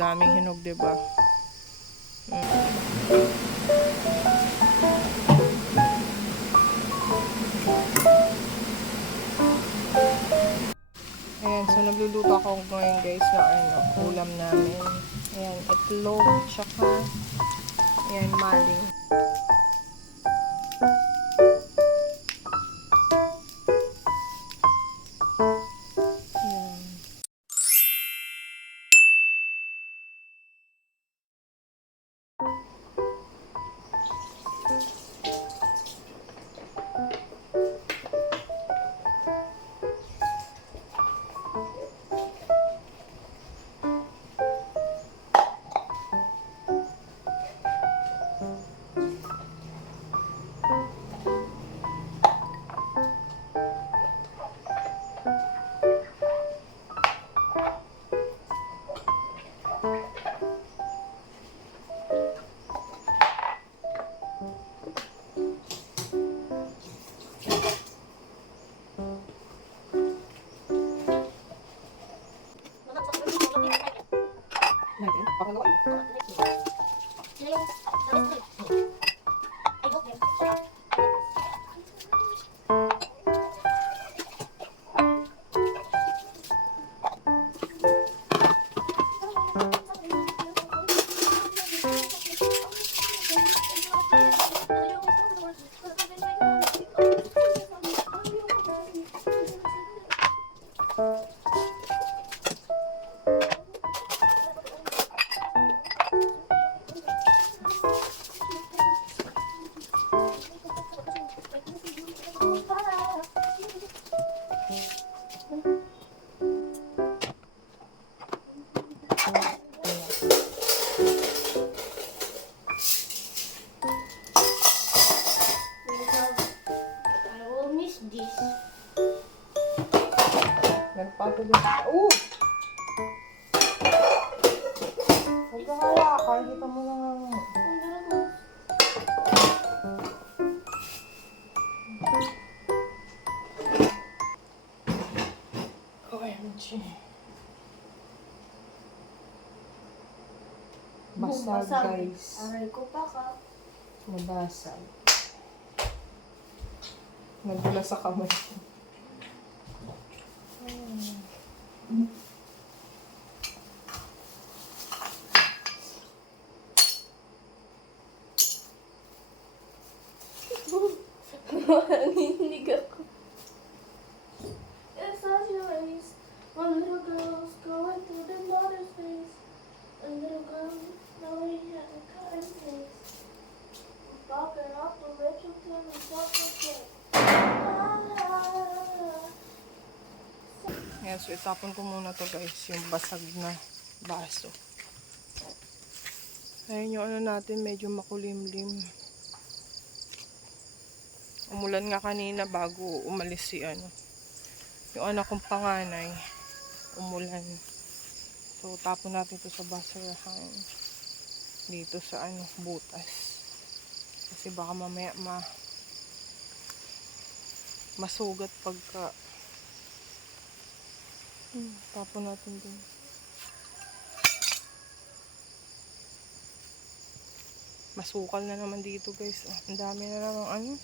daming hinog, diba? Ayan, so nagluluto ako ngayon guys na ulam namin. Ayan, itlog, tsaka ayan, maling. Nagpatuloy. Huwag ka hawakan. Kita mo lang. OMG. Basag guys. Aray ko pa ka. Nabasag. Nagdula sa kamay ko. Nanginig ako. It's such a race. One little girl's going through the mother's face. A little girl knowing how to cut his face. Popping off the lips until the chocolate cake. Ayan, so itapon ko muna to guys, yung basag na baso. Ayan yung natin, medyo makulimlim. Umulan nga kanina bago umalis si yung anak kong panganay. Umulan. So tapon natin to sa basurahan. Dito sa butas. Kasi baka mamaya masugat pagka tapon natin din. Masukal na naman dito guys. Ang dami na naman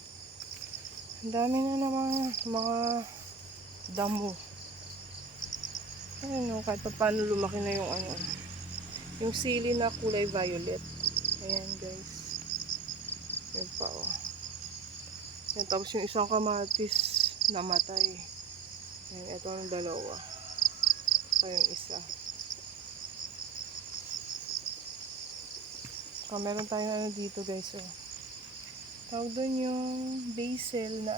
ang dami na naman mga damo. Ayun kahit pa paano lumaki na yung yung sili na kulay violet. Ayan guys. Yun pa Yan, tapos yung isang kamatis namatay. Ayan, ito ang dalawa. Yung isa. So, meron tayong dito guys. Tawag doon yung basil na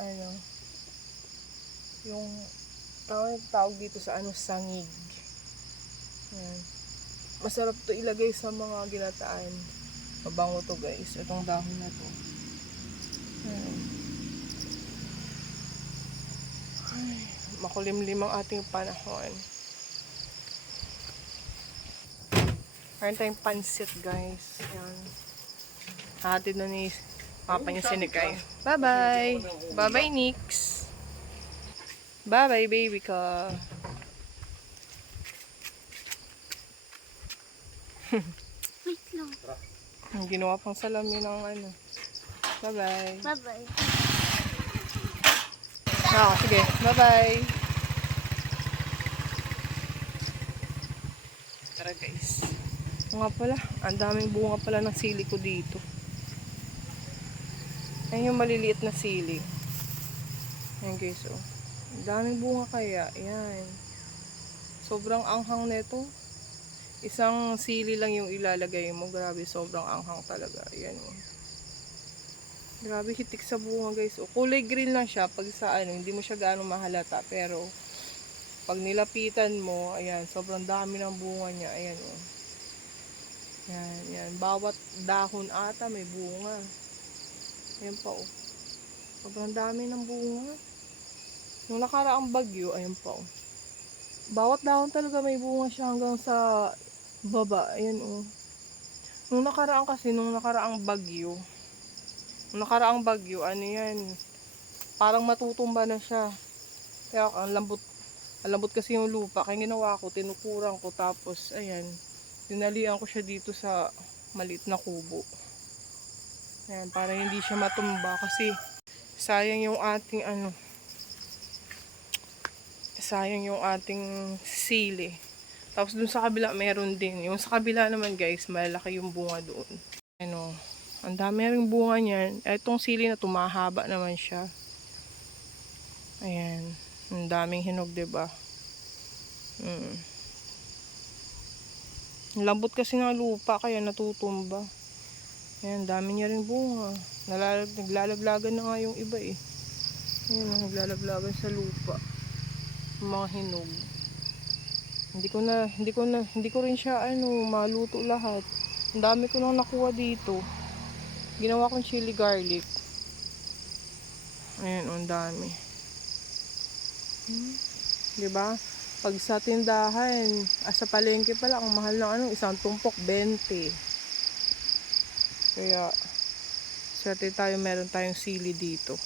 yung tawag dito sa sangig. Ayan. Masarap to ilagay sa mga ginataan. Mabango to guys. Itong dahon na to. Ayan. Ay, makulimlim ang ating panahon. Meron tayong pansit guys. Ayan. Hatid na ni Papa niya sinikay. Bye-bye! Bye-bye, Nix! Bye-bye, baby ko! Wait lang. Ang ginawa pang salamin ng ano. Bye-bye. Bye-bye. Sige. Bye-bye. Tara guys. Nga pala, ang daming bunga pala ng sili ko dito. Ayan yung maliliit na sili. Ayan guys, oh. Ang daming bunga kaya. Ayan. Sobrang anghang nito. Isang sili lang yung ilalagay mo. Grabe, sobrang anghang talaga. Ayan, oh. Grabe, hitik sa bunga guys. O, kulay green lang siya pag sa ano, hindi mo siya gaano mahalata. Pero, pag nilapitan mo, ayan, sobrang dami ng bunga niya. Ayan, o. Ayan, ayan. Bawat dahon ata may bunga. Ayan pa, o. Sobrang dami ng bunga. Nung nakaraang bagyo, ayan pa, o. Bawat dahon talaga may bunga siya hanggang sa baba. Ayan, o. Nung nakaraang bagyo, ano yan, parang matutumba na siya. Kaya ang lambot kasi yung lupa. Kaya ginawa ko, tinukuran ko, tapos ayan, dinalian ko siya dito sa maliit na kubo. Ayan, para hindi siya matumba kasi sayang yung ating sili. Tapos dun sa kabila meron din. Yung sa kabila naman guys, malaki yung bunga doon. Ano, ang dami ring bunga niyan. Itong sili na tumahaba naman siya. Ayan. Ang daming hinog, diba? Ang lambot kasi ng lupa, kaya natutumba. Ayan, dami niya ring bunga. Naglalaglagan na nga yung iba eh. Ayan, naglalaglagan sa lupa. Yung mga hinog. Hindi ko rin siya maluto lahat. Ang dami ko nang nakuha dito. Ginawa kong chili garlic. Ayan, ang dami. Diba? Pag sa tindahan, sa palengke pala, ang mahal ng isang tumpok, 20. Kaya, swerte tayo, meron tayong sili dito.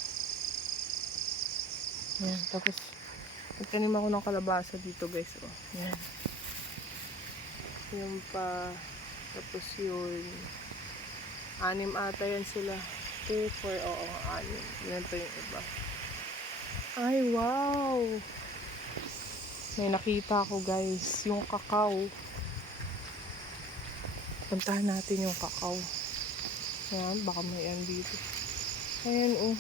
Ayan, tapos, nagtanim ako ng kalabasa dito guys. Oh. Ayan. Yung pa, tapos yun, 6 ata yan sila. 2, 4, oo, 6. Yan pa yung iba. Ay, wow! May nakita ko guys, yung kakao. Puntahan natin yung kakao. Ayan, baka may dito. Ayan, oh.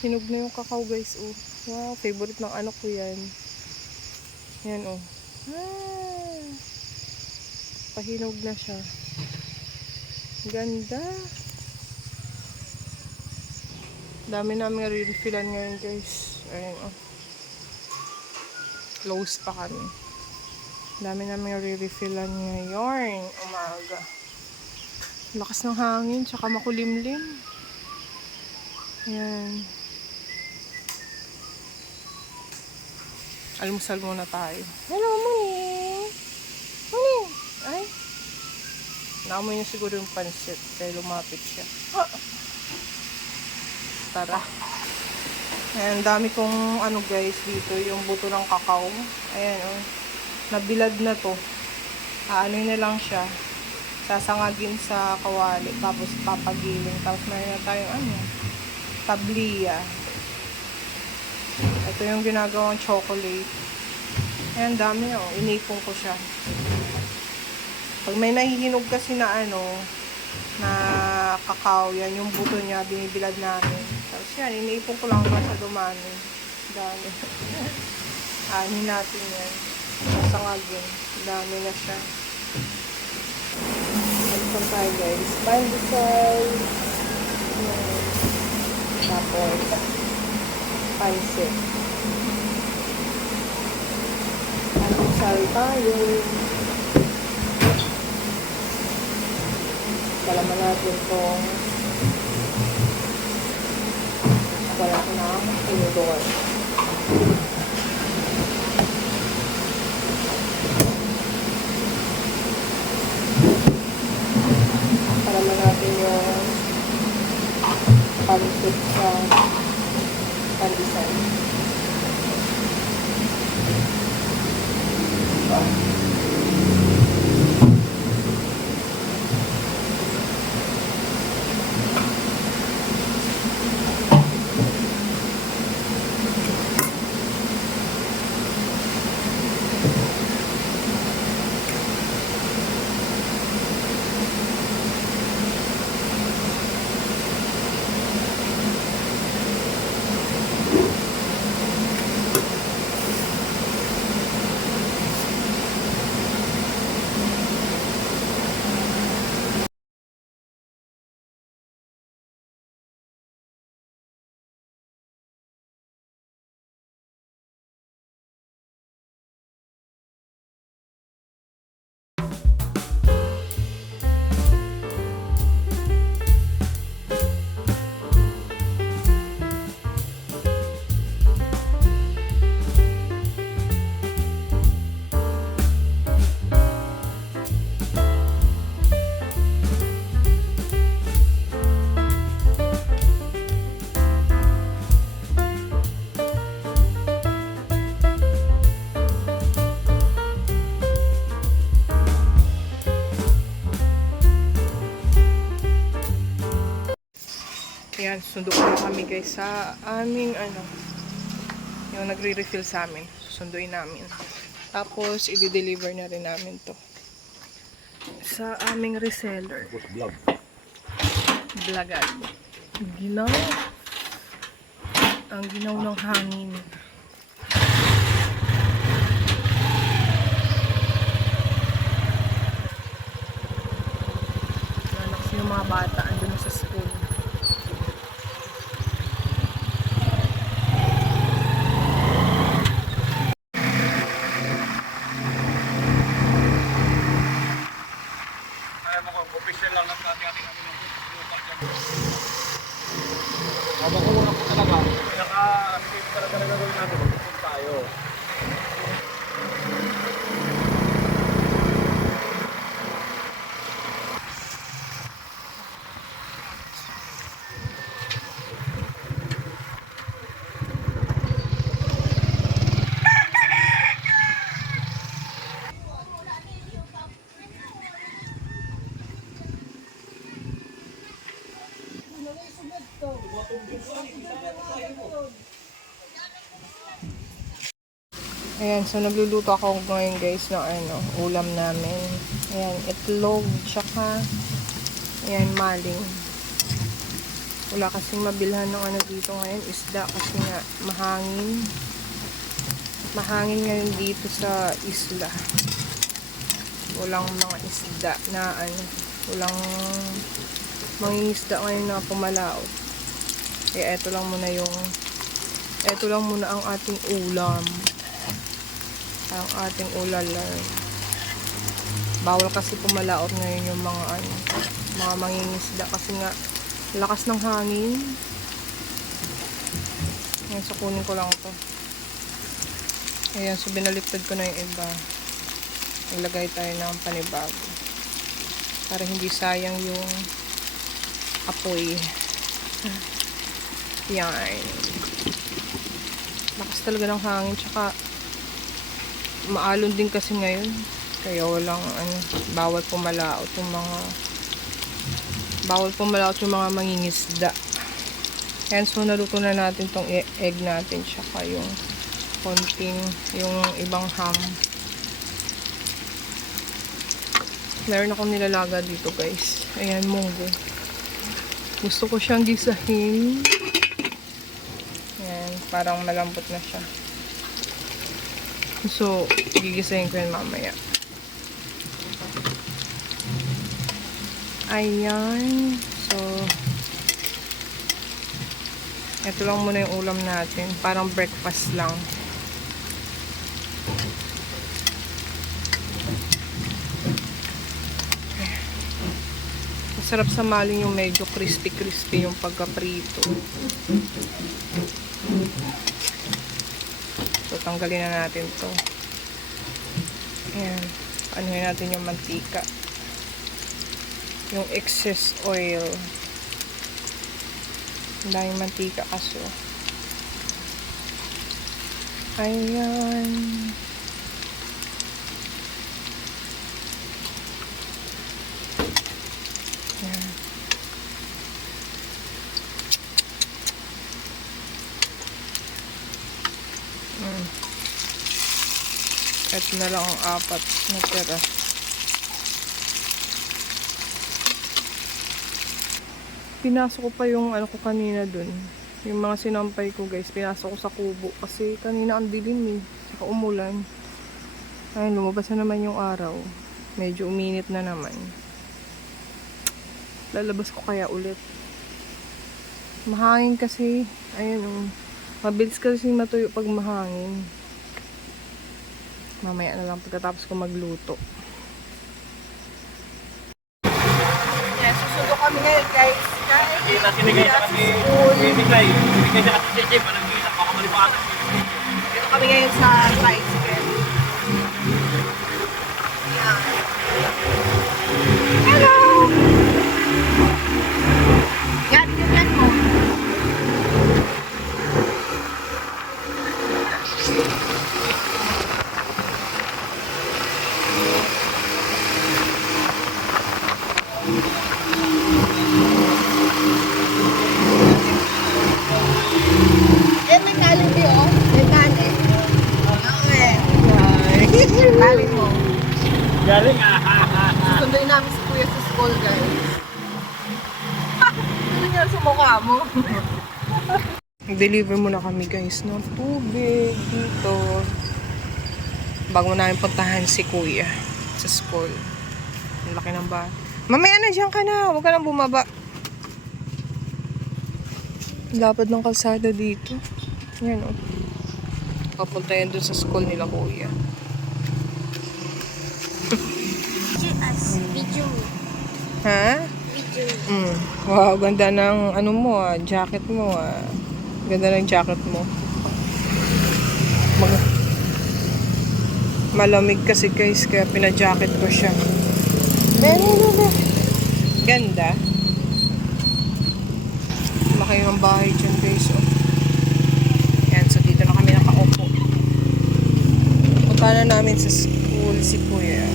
Hinog na yung kakao guys, oh. Wow, favorite ng anak ko yan. Ayan, oh. Ah, pahinog na siya. Ganda. Dami namin re-refillan ngayon guys. Ayan, oh. Close pa kami. Dami namin re-refillan ngayon. Umaga. Lakas ng hangin, tsaka makulimlim. Ayan. Almusal muna tayo. Hello, Muning! Muning! Ay! Naamoy niya siguro yung pansit. Kaya lumapit siya. Ah! Tara. Ayan, dami kong guys dito. Yung buto ng kakao. Ayan, oh. Nabilad na to. Aanoy na lang siya. Sasangagin sa kawali. Tapos papagiling. Tapos mayroon na tayong tabliya. Ito yung ginagawang chocolate. Ayan, dami, oh. Inipon ko siya. Pag may nahihinog kasi na na kakao, yan yung buto niya, binibilad namin. Tapos yan, iniipon ko lang sa dumami. Dami. Anin natin yan. Sasangagin. Dami na siya. Alis tayo guys. Pandesal. Tapos, pansit. Pandesal tayo. Kalaman natin itong wala ko na tinudor. Kalaman natin yung pansit sa pandesal. Ayan, sundo ko na kami guys sa aming yung nagre-refill sa amin. Susunduin namin. Tapos, i-deliver na rin namin to sa aming reseller. Vlog. Blagad. Ginaw. Ang ginaw ng hangin. Nalakas yung mga bata andun sa school. Kaya mo kung official lang natin ating lupa dyan. Habang ko muna po talaga, naka-save talaga na gagawin natin. Magpapun tayo. Ayan, so nagluluto ako ngayon guys ng ulam namin. Ayan, itlog, tsaka ayan, maling. Wala kasing mabilhan ng dito ngayon, isda kasi nga mahangin. Mahangin ngayon dito sa isla. Walang mga isda na walang mangingisda ngayon na pumalaot. Kaya eto lang muna ang ating ulam. Ang ating ulalan. Bawal kasi pumalaot ngayon yung mga mangingisda kasi nga lakas ng hangin. Ngayon, so kunin ko lang to. Ayan, so binaliktad ko na yung iba. Ilagay tayo ng panibago para hindi sayang yung apoy. Yan. Lakas talaga ng hangin, tsaka maalon din kasi ngayon. Kaya walang bawal pumalaot yung mga mangingisda. Ayan, so naluto na natin tong egg natin, tsaka yung yung ibang ham. Meron akong nilalaga dito guys. Ayan, munggo. Gusto ko siyang gisahin. Ayan, parang malambot na siya. So, gigisahin ko yun mamaya. Ayan. So, ito lang muna yung ulam natin. Parang breakfast lang. Masarap sa maling yung medyo crispy-crispy yung pagka-prito. So, tanggalin na natin to. Ayan. Anuhin natin yung mantika. Yung excess oil. Ang daming mantika kaso. Ayan. Ayan. Ito na lang ang apat na tira. Pinasok ko pa yung ko kanina dun. Yung mga sinampay ko guys, pinasok ko sa kubo. Kasi kanina ang dilim Saka umulan. Ayun, lumabas na naman yung araw. Medyo uminit na naman. Lalabas ko kaya ulit. Mahangin kasi. Ayun mabilis kasi matuyo pag mahangin. Mamaya na lang pagkatapos ko magluto. Yes, susundo kami ngayon guys. Kita sinigay sa kasi binigay sa kasi Jeje, parang kita baka malipatan. Dito kami ngayon sa tricycle. Yan. Hello! Yan mo. Galing ah. Sunduin namin si Kuya sa school, guys. Ano niya sa mukha mo? Nag-deliver muna kami, guys, ng tubig dito. Bago namin puntahan si Kuya sa school. Ang laki ng bahay. Mamaya na, dyan ka na. Huwag ka nang bumaba. Lapad ng kalsada dito. Yan, oh. Papunta yan dun sa school nila, Kuya. Video. Ha? Video. Wow, ganda ng ano mo jacket mo Ganda ng jacket mo. Malamig kasi guys, kaya pina-jacket ko siya. Ganda. Laki ng bahay dyan guys. Oh. Yan, so dito na kami nakaupo. Punta na namin sa school si Kuya.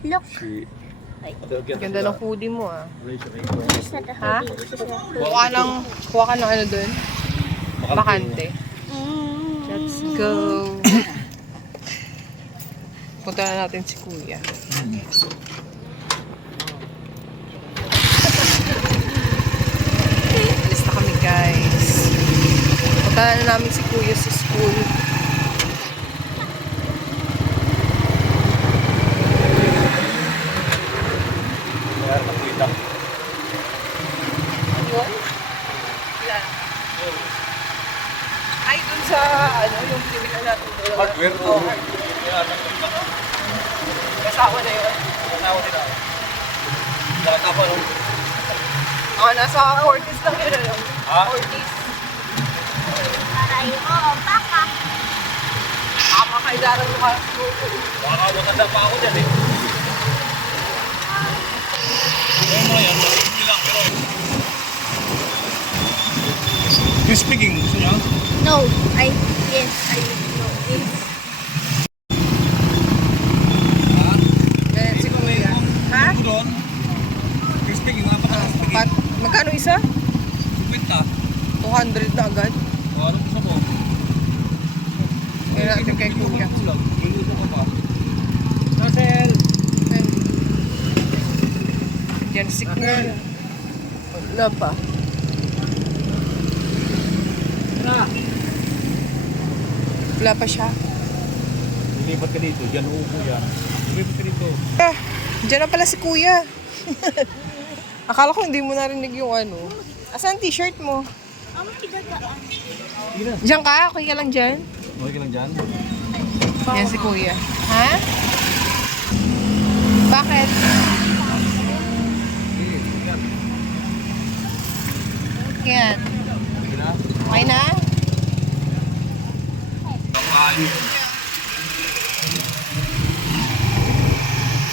Look. Ganda ng hoodie mo It's not a Ha? hoodie. It's just a Kuha ka ng ano dun? Bakante. Let's go. Punta na natin si Kuya. Alis na kami guys. Punta na namin si Kuya sa school. Yun? Ilan? Ay, dun sa, ano, yung criminal natin. Hardware. Oo, kasama na yun. Nasa 40s lang yun, ano? Ha? 40s. Aray mo, baka. Tama kay Darang Lukas. Baka matanda pa ako dyan eh. Ayun mga yan, hindi lang pero... You speaking, gusto niya? No. Yes. No. Yes. Ha? Ganyan si Kuya. Ha? Ano doon? You speaking, mga patang speaking. Magkano isa? Kwenta. 200 na agad. O ano gusto mo? Kaya natin kay Kuya. Ginuto ko pa. Russell! Yan si Kuya. Wala pa. Na! Wala pa siya. Lilipat ka dito, dyan uupo yan. Lilipat ka dito. Ah, dyan na pala si Kuya. Akala ko hindi mo narinig yung ano. Asan ang t-shirt mo? Ang kidagaan. Sige na. Diyan ka? Okay ka lang dyan? Okay ka lang dyan? Yan si Kuya. Ha? Bakit? Sige, sige na. Yan. Sige na. Okay na?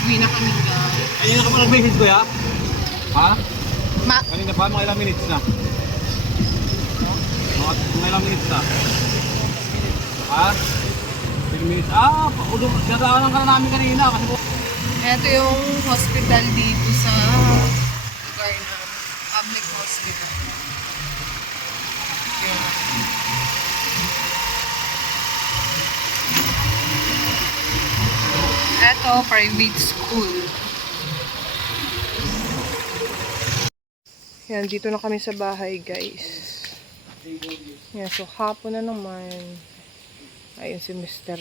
Uwi na kami guys. Ayun ka pa nag-message ko ya? Ha? Ma Kanina pa, mga ilang minutes na? Mga ilang minutes na? Ha? 3 minutes? Ah, dadaanan ka na namin kanina kasi po. Ito yung hospital dito sa lugar na public hospital. Yan. Ito, private school. Yan, dito na kami sa bahay, guys. Yan, so hapon na naman. Ayun si Mr.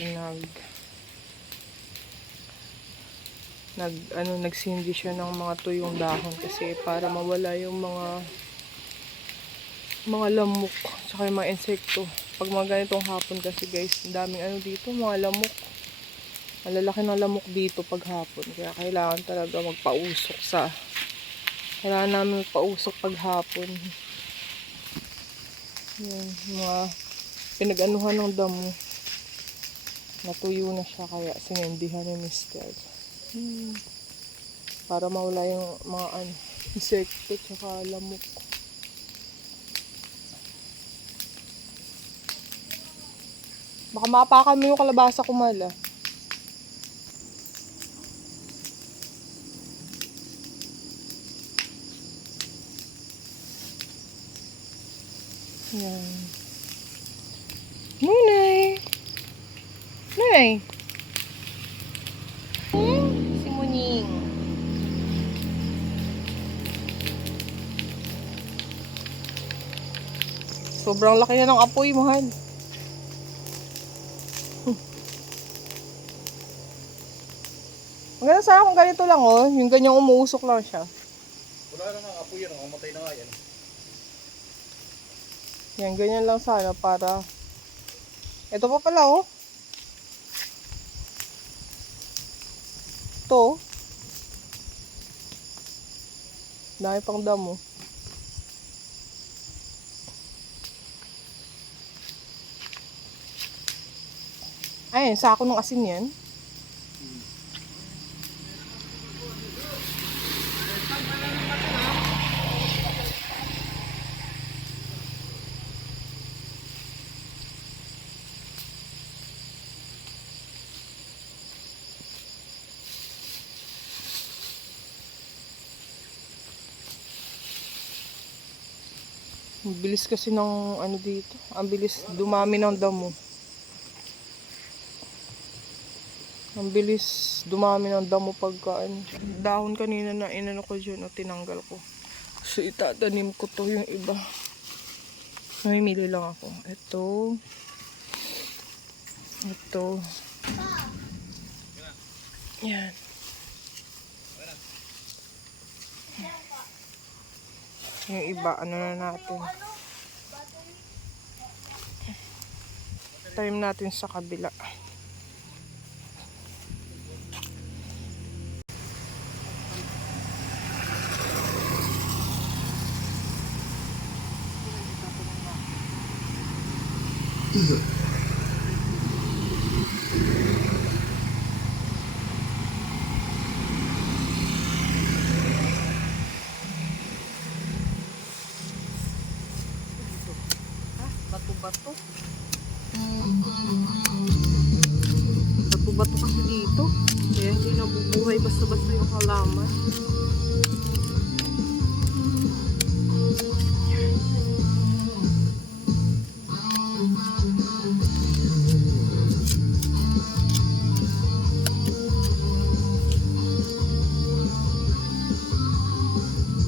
Nagsindi siya ng mga tuyong dahon kasi para mawala yung mga lamok saka yung mga insekto. Pag mga ganitong hapon kasi guys, ang daming ano dito, mga lamok. Malalaki ng lamok dito pag hapon. Kaya kailangan talaga kailangan namin magpausok pag hapon. Yan, mga pinag-anuhan ng damo. Natuyo na siya kaya sinendihan ni Mr. Para mawala yung mga insekto tsaka lamok. Baka maapakan mo yung kalabasa ko, Mala. Yan. Nunay! Nunay! Si Muning. Sobrang laki na ng apoy, mahal. Maganda sana kung ganito lang, oh. Yung ganyang umuusok lang siya. Wala na nga apoy yan, umatay na nga yan. Yan, ganyan lang sana para... Ito pa pala, oh. Ito. Dahil pang damo. Ayun, sako ng asin yan. Ang bilis kasi ng ano dito. Ang bilis dumami ng damo. Ang bilis dumami ng damo pagka ano. Dahon kanina na inano ko dyan o tinanggal ko. So itatanim ko to yung iba. Mamimili lang ako. Ito. Ito. Yan. Yung iba, ano na natin. Tanim natin sa kabila. Bato-bato. Bato-bato kasi dito. Kaya hindi nabubuhay basta-basta yung halaman.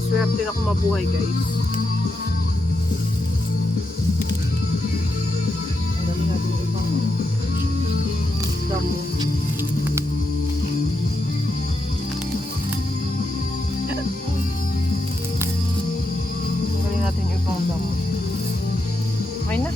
Swerte na ako mabuhay, guys. Tanggalin natin yung ibang damo. Tanggalin natin yung ibang damo. Okay na.